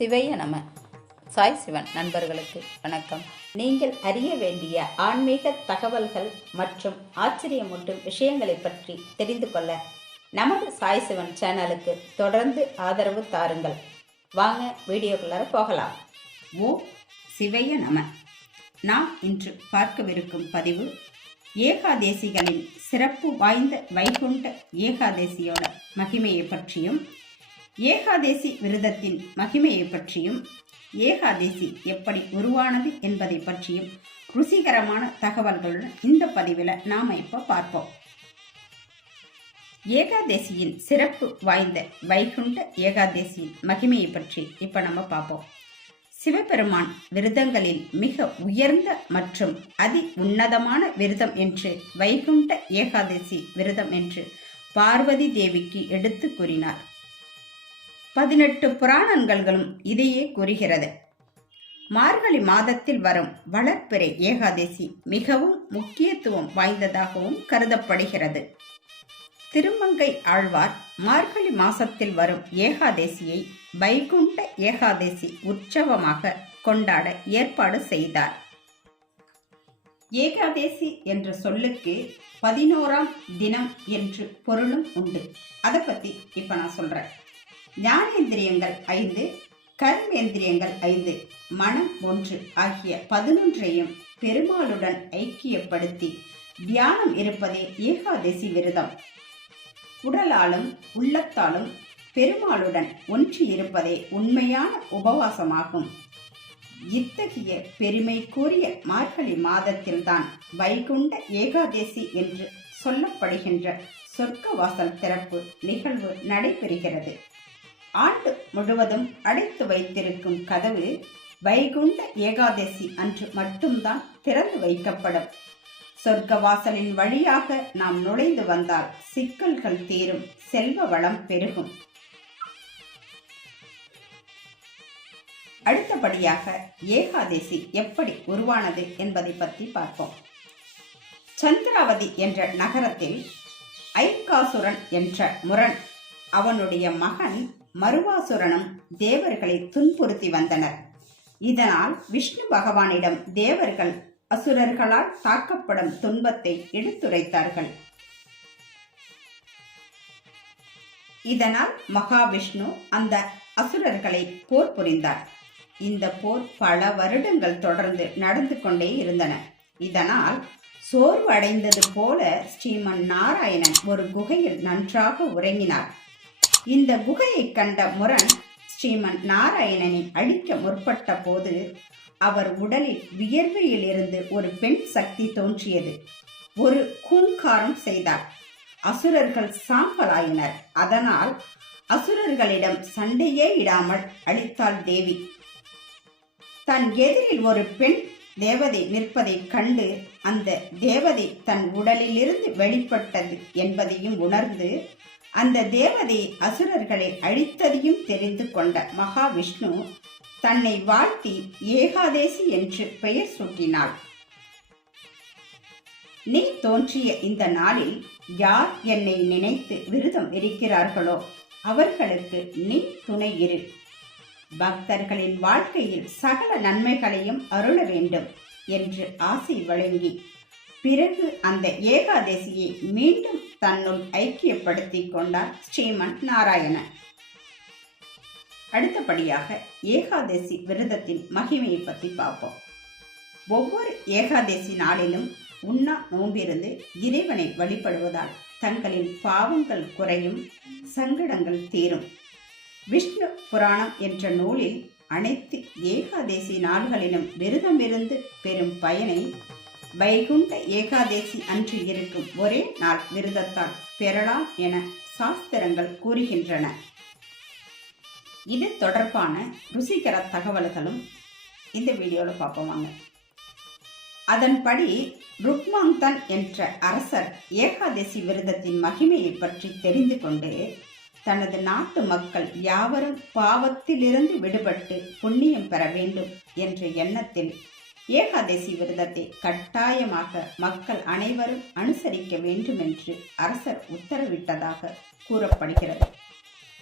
சிவைய நம. சாய் சிவன் நண்பர்களுக்கு வணக்கம். நீங்கள் அறிய வேண்டிய ஆன்மீக தகவல்கள் மற்றும் ஆச்சரியமூட்டும் விஷயங்களை பற்றி தெரிந்து கொள்ள நமது சாய் சிவன் சேனலுக்கு தொடர்ந்து ஆதரவு தாருங்கள். வாங்க வீடியோக்குள்ளார போகலாம். ஓ சிவைய நம. நாம் இன்று பார்க்கவிருக்கும் பதிவு ஏகாதேசிகளின் சிறப்பு வாய்ந்த வைகுண்ட ஏகாதேசியோட மகிமையை பற்றியும் ஏகாதேசி விரதத்தின் மகிமையை பற்றியும் ஏகாதேசி எப்படி உருவானது என்பதை பற்றியும் ருசிகரமான தகவல்களுடன் இந்த பதிவில் நாம் இப்போ பார்ப்போம். ஏகாதேசியின் சிறப்பு வாய்ந்த வைகுண்ட ஏகாதேசியின் மகிமையை பற்றி இப்போ நம்ம பார்ப்போம். சிவபெருமான் விரதங்களில் மிக உயர்ந்த மற்றும் அதி உன்னதமான விரதம் என்று வைகுண்ட ஏகாதசி விரதம் என்று பார்வதி தேவிக்கு எடுத்து கூறினார். பதினெட்டு புராணங்களும் இதையே கூறுகிறது. மார்கழி மாதத்தில் வரும் வளர்ப்பிறை ஏகாதசி மிகவும் முக்கியத்துவம் வாய்ந்ததாகவும் கருதப்படுகிறது. திருமங்கை ஆழ்வார் மார்கழி மாசத்தில் வரும் ஏகாதசியை வைகுண்ட ஏகாதசி உற்சவமாக கொண்டாட ஏற்பாடு செய்தார். ஏகாதேசி என்ற சொல்லுக்கு பதினோராம் தினம் என்று பொருளும் உண்டு. அதை பத்தி இப்ப நான் சொல்றேன். ஞானேந்திரியங்கள் ஐந்து கர்மேந்திரியங்கள் ஐந்து மனம் ஒன்று ஆகிய பதினொன்றையும் பெருமாளுடன் ஐக்கியப்படுத்தி தியானம் இருப்பதே ஏகாதசி விரதம். உடலாலும் உள்ளத்தாலும் பெருமாளுடன் ஒன்றி இருப்பதே உண்மையான உபவாசமாகும். இத்தகைய பெருமை கூறிய மார்கழி மாதத்தில்தான் வைகுண்ட ஏகாதேசி என்று சொல்லப்படுகின்ற சொர்க்கவாசல் திறப்பு நிகழ்வு நடைபெறுகிறது. ஆண்டு முழுவதும் அடைத்து வைத்திருக்கும் கதவு வைகுண்ட ஏகாதசி அன்று மட்டும்தான் திறந்து வைக்கப்படும். சொர்க்கவாசலின் வழியாக நாம் நுழைந்து வந்தால் சிக்கல்கள் தீரும் செல்வ வளம் பெருகும். அடுத்தபடியாக ஏகாதசி எப்படி உருவானது என்பதை பற்றி பார்ப்போம். சந்திராவதி என்ற நகரத்தில் ஐக்காசுரன் என்ற முரண் அவனுடைய மகன் மருவாசுரனும் தேவர்களை துன்புறுத்தி வந்தனர். இதனால் விஷ்ணு பகவானிடம் தேவர்கள் அசுரர்களால் தாக்கப்படும் துன்பத்தை எடுத்துரைத்தார்கள். இதனால் மகாவிஷ்ணு அந்த அசுரர்களை போர் புரிந்தார். இந்த போர் பல வருடங்கள் தொடர்ந்து நடந்து கொண்டே இருந்தன. இதனால் சோர்வடைந்தது போல ஸ்ரீமன் நாராயணன் ஒரு குகையில் நன்றாக உறங்கினார். இந்த குகையை கண்ட முரண் ஸ்ரீமன் நாராயணனை அழிக்க முற்பட்ட போது அவர் உடலில் வியர்வையில் இருந்து ஒரு பெண் சக்தி தோன்றியது. ஒரு கூங்காரம் செய்தார். அசுரர்கள் சாம்பலாயினர். அதனால் அசுரர்களிடம் சண்டையே இடாமல் அழித்தாள் தேவி. தன் எதிரில் ஒரு பெண் தேவதை நிற்பதைக் கண்டு அந்த தேவதை தன் உடலிலிருந்து வெளிப்பட்டது என்பதையும் உணர்ந்து அந்த தேவதை அசுரர்களை அழித்ததையும் தெரிந்து கொண்ட மகாவிஷ்ணு தன்னை வாழ்த்தி ஏகாதேசி என்று பெயர் சூட்டினாள். நீ தோன்றிய இந்த நாளில் யார் என்னை நினைத்து விருதம் இருக்கிறார்களோ அவர்களுக்கு நீ துணை இரு. பக்தர்களின் வாழ்க்கையில் சகல நன்மைகளையும் அருள வேண்டும் என்று ஆசை வழங்கி பிறகு அந்த ஏகாதசியை மீண்டும் தன்னுள் ஐக்கியப்படுத்திக் கொண்டார் ஸ்ரீமன் நாராயணன். அடுத்தபடியாக ஏகாதசி விரதத்தின் மகிமையை பற்றி பார்ப்போம். ஒவ்வொரு ஏகாதசி நாளிலும் உண்ணா நோம்பிருந்து இறைவனை வழிபடுவதால் தங்களின் பாவங்கள் குறையும் சங்கடங்கள் தீரும். விஷ்ணு புராணம் என்ற நூலில் அனைத்து ஏகாதசி நாள்களிலும் விரதமிருந்து பெறும் பயனை வைகுண்ட ஏகாதேசி அன்று இருக்கும் ஒரே நாள் விரதத்தால் பெறலாம் என சாஸ்திரங்கள் கூறுகின்றன. இது தொடர்பான ருசிகர தகவல்களும் இந்த வீடியோவில் பார்ப்போம் வாங்க. அதன்படி ருக்மாங்தன் என்ற அரசர் ஏகாதசி விரதத்தின் மகிமையை பற்றி தெரிந்து கொண்டு தனது நாட்டு மக்கள் யாவரும் பாவத்திலிருந்து விடுபட்டு புண்ணியம் பெற வேண்டும் என்ற எண்ணத்தில் ஏகாதசி விரதத்தை கட்டாயமாக மக்கள் அனைவரும் அனுசரிக்க வேண்டும் என்று அரசர் உத்தரவிட்டதாக கூறப்படுகிறது.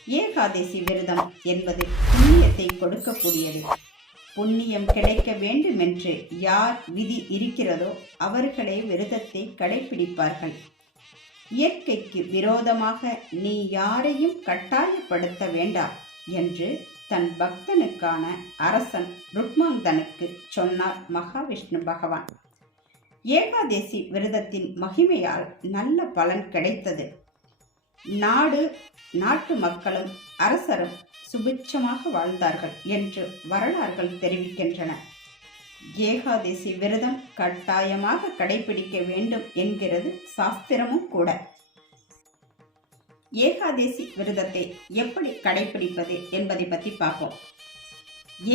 ஏகாதசி விரதம் என்பது புண்ணியத்தை கொடுக்கக்கூடியது. புண்ணியம் கிடைக்க வேண்டுமென்று யார் விதி இருக்கிறதோ அவர்களே விரதத்தை கடைபிடிப்பார்கள். இயற்கைக்கு விரோதமாக நீ யாரையும் கட்டாயப்படுத்த வேண்டாம் என்று தன் பக்தனுக்கான அரசன் ருக்மாந்தனுக்கு சொன்னார் மகாவிஷ்ணு பகவான். ஏகாதேசி விரதத்தின் மகிமையால் நல்ல பலன் கிடைத்தது. நாடு நாட்டு மக்களும் அரசரும் சுபிட்சமாக வாழ்ந்தார்கள் என்று வரலாறுகள் தெரிவிக்கின்றன. ஏகாதசி விரதம் கட்டாயமாக கடைபிடிக்க வேண்டும் என்கிறது சாஸ்திரமும் கூட. ஏகாதேசி விரதத்தை எப்படி கடைபிடிப்பது என்பதை பற்றி பார்ப்போம்.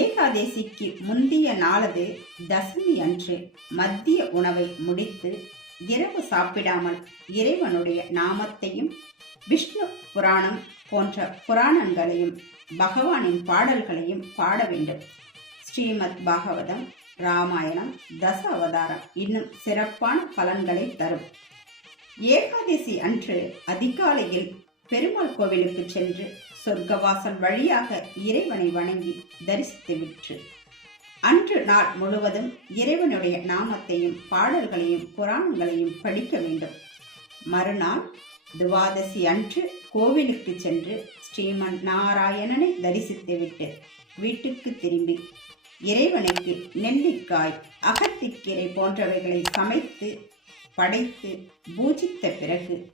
ஏகாதேசிக்கு முந்தைய நாளது தசமி அன்று மத்திய உணவை முடித்து இரவு சாப்பிடாமல் இறைவனுடைய நாமத்தையும் விஷ்ணு புராணம் போன்ற புராணங்களையும் பகவானின் பாடல்களையும் பாட வேண்டும். ஸ்ரீமத் பாகவதம் ராமாயணம் தச அவதாரம் இன்னும் சிறப்பான பலன்களை தரும். ஏகாதசி அன்று அதிகாலையில் பெருமாள் கோவிலுக்கு சென்று சொர்க்கவாசல் வழியாக இறைவனை வணங்கி தரிசித்து விற்று. அன்று நாள் முழுவதும் இறைவனுடைய நாமத்தையும் பாடல்களையும் புராணங்களையும் படிக்க வேண்டும். மறுநாள் துவாதசி அன்று கோவிலுக்கு சென்று ஸ்ரீமன் நாராயணனை தரிசித்துவிட்டு வீட்டுக்கு திரும்பி இறைவனுக்கு நெல்லிக்காய் அகத்திக்கீரை போன்றவைகளை சமைத்து படைத்து பூஜித்த பிறகு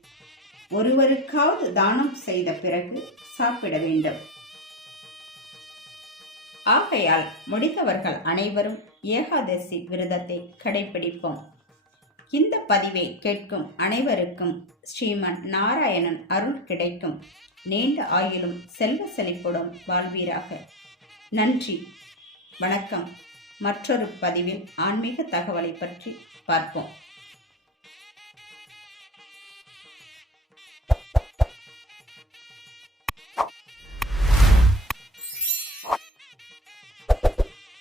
ஒருவருக்காவது தானம் செய்த பிறகு சாப்பிட வேண்டும். ஆகையால் முடிந்தவர்கள் அனைவரும் ஏகாதசி விரதத்தை கடைபிடிப்போம். இந்த பதிவை கேட்கும் அனைவருக்கும் ஸ்ரீமன் நாராயணன் அருள் கிடைக்கும். நீண்ட ஆயுளும் செல்வ செழிப்புடன் வாழ்வீராக. நன்றி வணக்கம். மற்றொரு பதிவில் ஆன்மீக தகவலை பற்றி பார்ப்போம்.